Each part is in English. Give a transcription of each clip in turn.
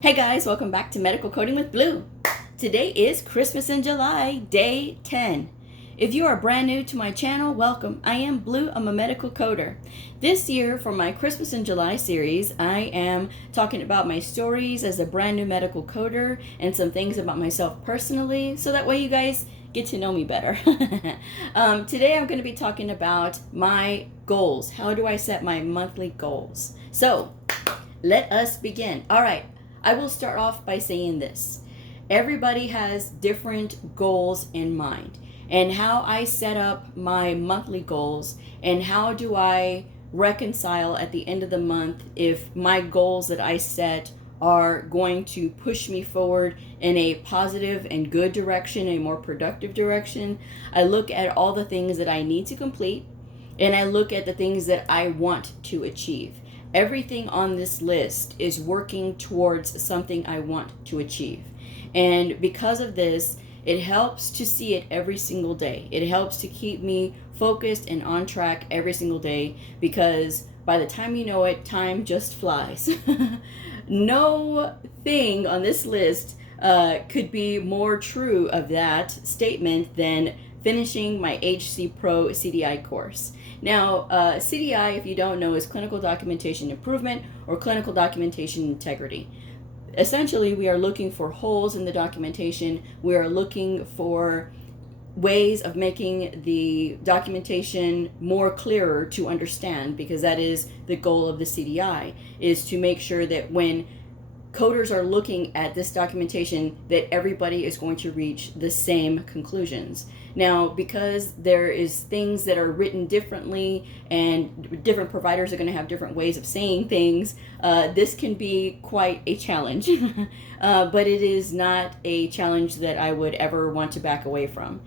Hey guys, welcome back to Medical Coding with Blue. Today is Christmas in July, day 10. If you are brand new to my channel, welcome. I am Blue, I'm a medical coder. This year for my Christmas in July series, I am talking about my stories as a brand new medical coder and some things about myself personally, so that way you guys get to know me better. Today I'm going to be talking about my goals. How do I set my monthly goals? So, let us begin. All right. I will start off by saying this. Everybody has different goals in mind, and how I set up my monthly goals and how do I reconcile at the end of the month if my goals that I set are going to push me forward in a positive and good direction, a more productive direction. I look at all the things that I need to complete, and I look at the things that I want to achieve. Everything on this list is working towards something I want to achieve. And because of this, it helps to see it every single day. It helps to keep me focused and on track every single day, because by the time you know it, time just flies. No thing on this list could be more true of that statement than finishing my HC Pro CDI course. Now, CDI, if you don't know, is Clinical Documentation Improvement or Clinical Documentation Integrity. Essentially, we are looking for holes in the documentation. We are looking for ways of making the documentation more clearer to understand, because that is the goal of the CDI, is to make sure that when coders are looking at this documentation, that everybody is going to reach the same conclusions. Now, because there is things that are written differently and different providers are going to have different ways of saying things, this can be quite a challenge. But it is not a challenge that I would ever want to back away from.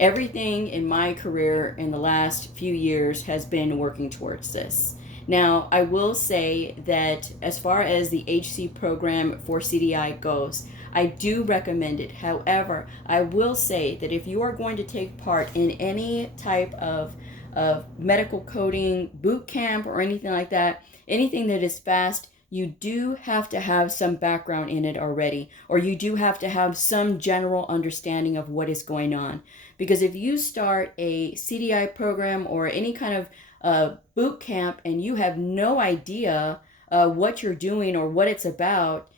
Everything in my career in the last few years has been working towards this. Now, I will say that as far as the HC program for CDI goes, I do recommend it. However, I will say that if you are going to take part in any type of medical coding boot camp or anything like that, anything that is fast, you do have to have some background in it already, or you do have to have some general understanding of what is going on. Because if you start a CDI program or any kind of boot camp and you have no idea what you're doing or what it's about,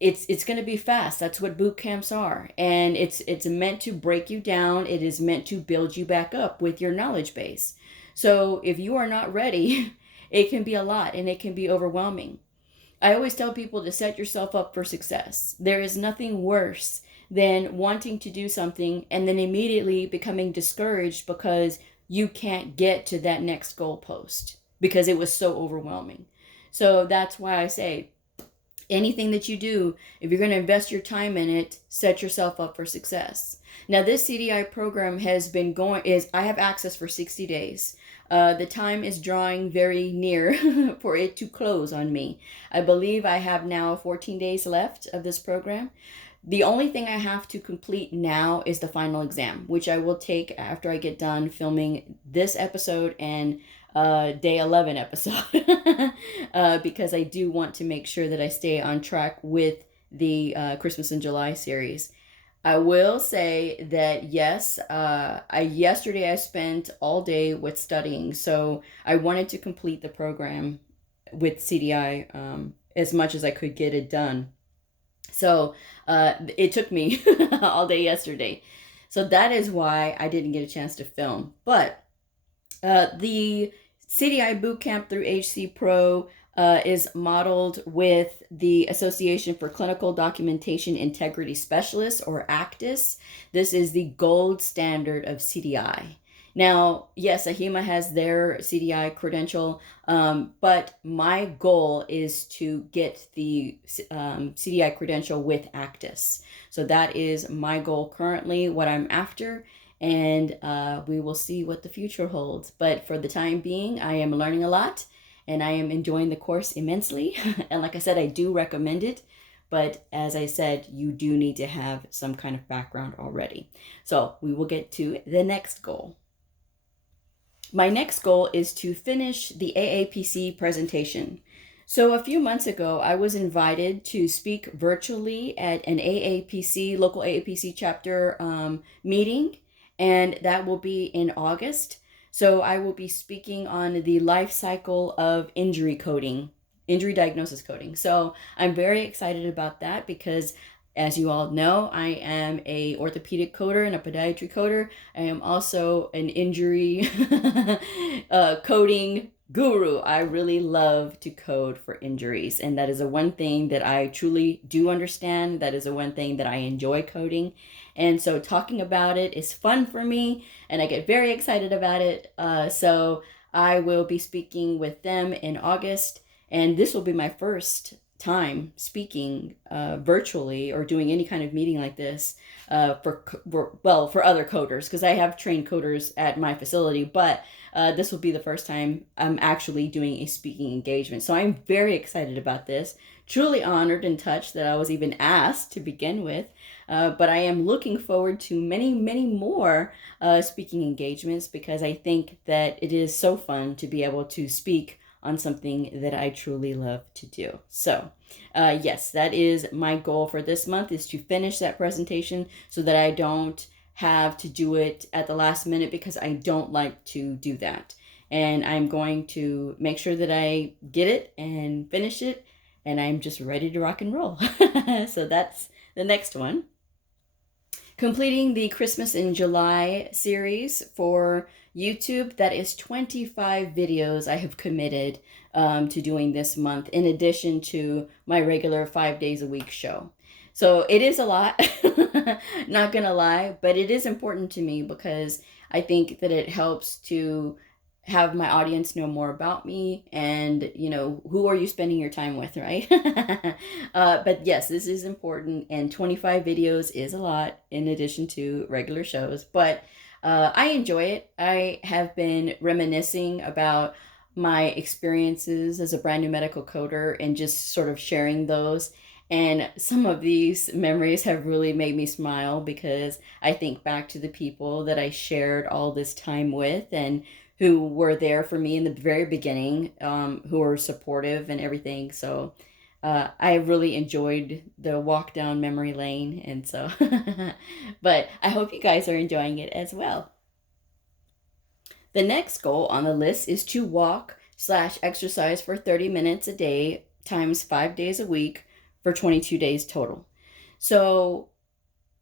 it's going to be fast. That's what boot camps are, and it's meant to break you down. It is meant to build you back up with your knowledge base. So if you are not ready, it can be a lot and it can be overwhelming. I always tell people to set yourself up for success. There is nothing worse than wanting to do something and then immediately becoming discouraged because you can't get to that next goalpost because it was so overwhelming. So that's why I say, anything that you do, if you're going to invest your time in it, set yourself up for success. Now, this CDI program has been I have access for 60 days. The time is drawing very near for it to close on me. I believe I have now 14 days left of this program. The only thing I have to complete now is the final exam, which I will take after I get done filming this episode and day 11 episode, because I do want to make sure that I stay on track with the Christmas in July series. I will say that yes, yesterday I spent all day with studying, so I wanted to complete the program with CDI as much as I could get it done. So it took me all day yesterday. So that is why I didn't get a chance to film. But the CDI Bootcamp through HC Pro is modeled with the Association for Clinical Documentation Integrity Specialists, or ACDIS. This is the gold standard of CDI. Now, yes, AHIMA has their CDI credential, but my goal is to get the CDI credential with ACDIS. So that is my goal currently, what I'm after, and we will see what the future holds. But for the time being, I am learning a lot, and I am enjoying the course immensely. And like I said, I do recommend it. But as I said, you do need to have some kind of background already. So we will get to the next goal. My next goal is to finish the AAPC presentation. So a few months ago, I was invited to speak virtually at an AAPC, local AAPC chapter meeting, and that will be in August. So I will be speaking on the life cycle of injury coding, injury diagnosis coding. So I'm very excited about that because, as you all know, I am a orthopedic coder and a podiatry coder. I am also an injury coding guru. I really love to code for injuries, and that is the one thing that I truly do understand. That is the one thing that I enjoy coding, and so talking about it is fun for me, and I get very excited about it. So I will be speaking with them in August, and this will be my first time speaking virtually or doing any kind of meeting like this for other coders, because I have trained coders at my facility, but this will be the first time I'm actually doing a speaking engagement. So I'm very excited about this. Truly honored and touched that I was even asked to begin with. But I am looking forward to many, many more speaking engagements, because I think that it is so fun to be able to speak on something that I truly love to do. So yes, that is my goal for this month, is to finish that presentation so that I don't have to do it at the last minute, because I don't like to do that. And I'm going to make sure that I get it and finish it, and I'm just ready to rock and roll. So that's the next one. Completing the Christmas in July series for YouTube. That is 25 videos I have committed to doing this month, in addition to my regular 5 days a week show. So it is a lot, not gonna lie, but it is important to me because I think that it helps to have my audience know more about me, and who are you spending your time with, right? But yes, this is important, and 25 videos is a lot in addition to regular shows, but I enjoy it. I have been reminiscing about my experiences as a brand new medical coder and just sort of sharing those. And some of these memories have really made me smile, because I think back to the people that I shared all this time with and who were there for me in the very beginning, who were supportive and everything. So I really enjoyed the walk down memory lane. And so, but I hope you guys are enjoying it as well. The next goal on the list is to walk/exercise for 30 minutes a day times 5 days a week for 22 days total. So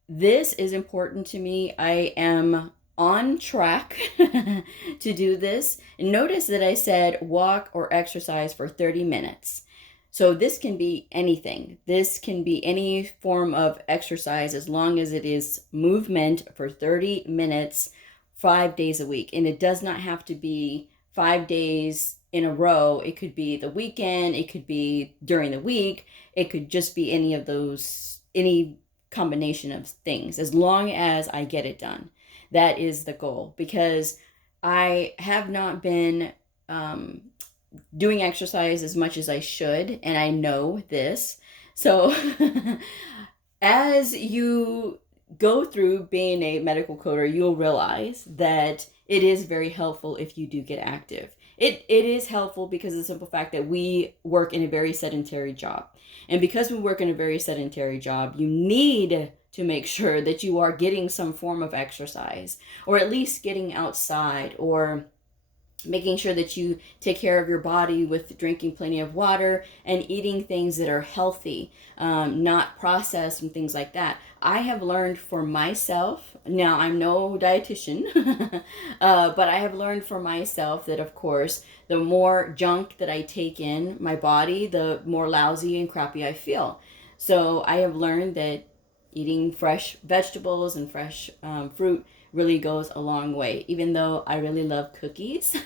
this is important to me. I am on track to do this. And notice that I said walk or exercise for 30 minutes. So this can be anything. This can be any form of exercise, as long as it is movement for 30 minutes, 5 days a week. And it does not have to be 5 days in a row. It could be the weekend. It could be during the week. It could just be any of those, any combination of things, as long as I get it done. That is the goal, because I have not been doing exercise as much as I should, and I know this. So as you go through being a medical coder, you'll realize that it is very helpful if you do get active. It is helpful because of the simple fact that we work in a very sedentary job. And because we work in a very sedentary job, you need to make sure that you are getting some form of exercise, or at least getting outside, or making sure that you take care of your body with drinking plenty of water and eating things that are healthy, not processed and things like that. I have learned for myself, now I'm no dietitian, but I have learned for myself that, of course, the more junk that I take in my body, the more lousy and crappy I feel. So I have learned that eating fresh vegetables and fresh fruit really goes a long way. Even though I really love cookies,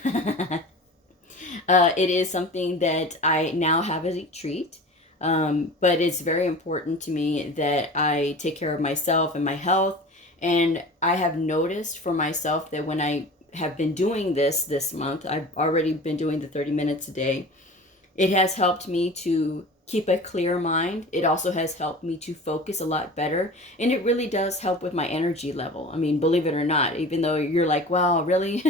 it is something that I now have as a treat. But it's very important to me that I take care of myself and my health. And I have noticed for myself that when I have been doing this month, I've already been doing the 30 minutes a day. It has helped me to keep a clear mind. It also has helped me to focus a lot better. And it really does help with my energy level. I mean, believe it or not, even though you're like, wow, really?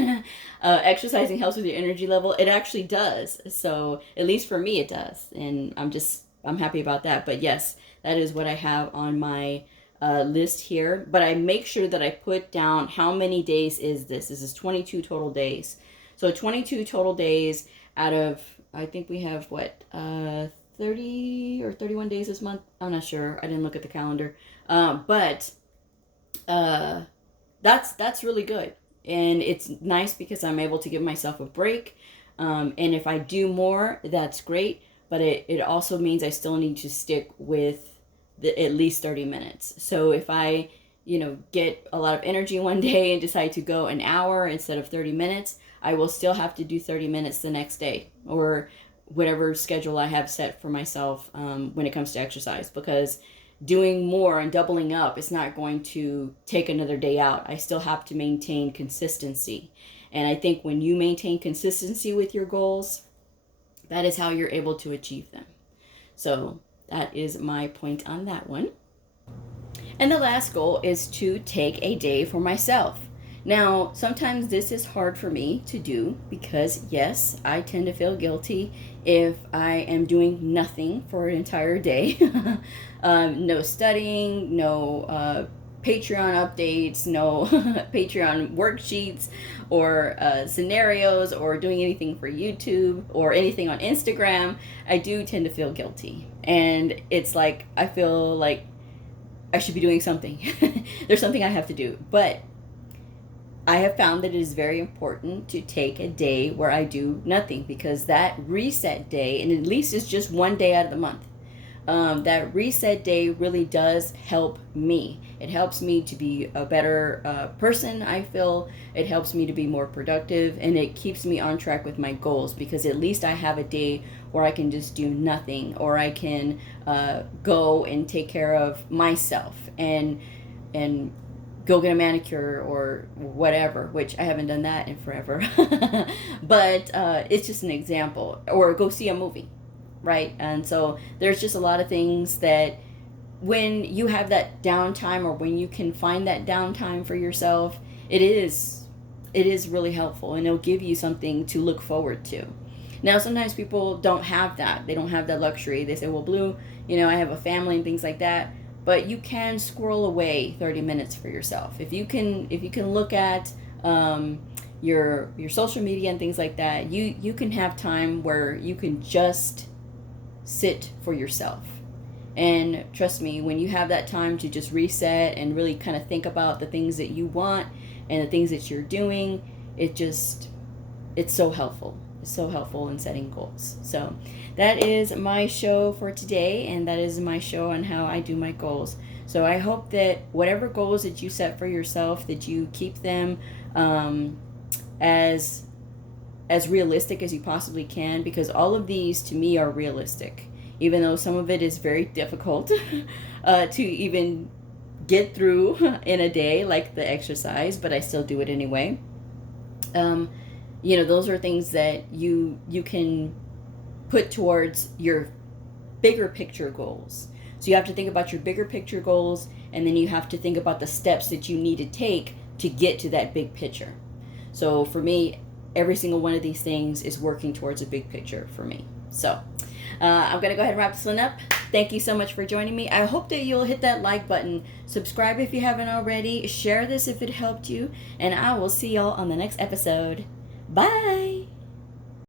Exercising helps with your energy level. It actually does. So at least for me, it does. And I'm happy about that. But yes, that is what I have on my list here. But I make sure that I put down how many days is this. This is 22 total days. So 22 total days out of, I think we have what, 30 or 31 days this month. I'm not sure. I didn't look at the calendar. But that's really good. And it's nice because I'm able to give myself a break. And if I do more, that's great. But it also means I still need to stick with at least 30 minutes. So if I, get a lot of energy one day and decide to go an hour instead of 30 minutes, I will still have to do 30 minutes the next day, or whatever schedule I have set for myself when it comes to exercise, because doing more and doubling up is not going to take another day out. I still have to maintain consistency. And I think when you maintain consistency with your goals, that is how you're able to achieve them. So that is my point on that one. And the last goal is to take a day for myself. Now, sometimes this is hard for me to do because, yes, I tend to feel guilty if I am doing nothing for an entire day. No studying, no Patreon updates, no Patreon worksheets or scenarios, or doing anything for YouTube or anything on Instagram. I do tend to feel guilty. And it's like, I feel like I should be doing something. There's something I have to do. But I have found that it is very important to take a day where I do nothing, because that reset day, and at least it's just one day out of the month, that reset day really does help me. It helps me to be a better person, I feel. It helps me to be more productive, and it keeps me on track with my goals, because at least I have a day where I can just do nothing, or I can go and take care of myself and go get a manicure or whatever, which I haven't done that in forever. But it's just an example. Or go see a movie, right? And so there's just a lot of things that when you have that downtime, or when you can find that downtime for yourself, it is really helpful, and it'll give you something to look forward to. Now, sometimes people don't have that. They don't have that luxury. They say, well, Blue, I have a family and things like that. But you can squirrel away 30 minutes for yourself. If you can look at your social media and things like that, you can have time where you can just sit for yourself. And trust me, when you have that time to just reset and really kind of think about the things that you want and the things that you're doing, it's so helpful. It's so helpful in setting goals. So that is my show for today, and that is my show on how I do my goals. So I hope that whatever goals that you set for yourself, that you keep them as realistic as you possibly can, because all of these to me are realistic, even though some of it is very difficult to even get through in a day, like the exercise, but I still do it anyway. Those are things that you can put towards your bigger picture goals. So you have to think about your bigger picture goals, and then you have to think about the steps that you need to take to get to that big picture. So for me, every single one of these things is working towards a big picture for me. So I'm going to go ahead and wrap this one up. Thank you so much for joining me. I hope that you'll hit that like button, subscribe if you haven't already, share this if it helped you, and I will see y'all on the next episode. Bye!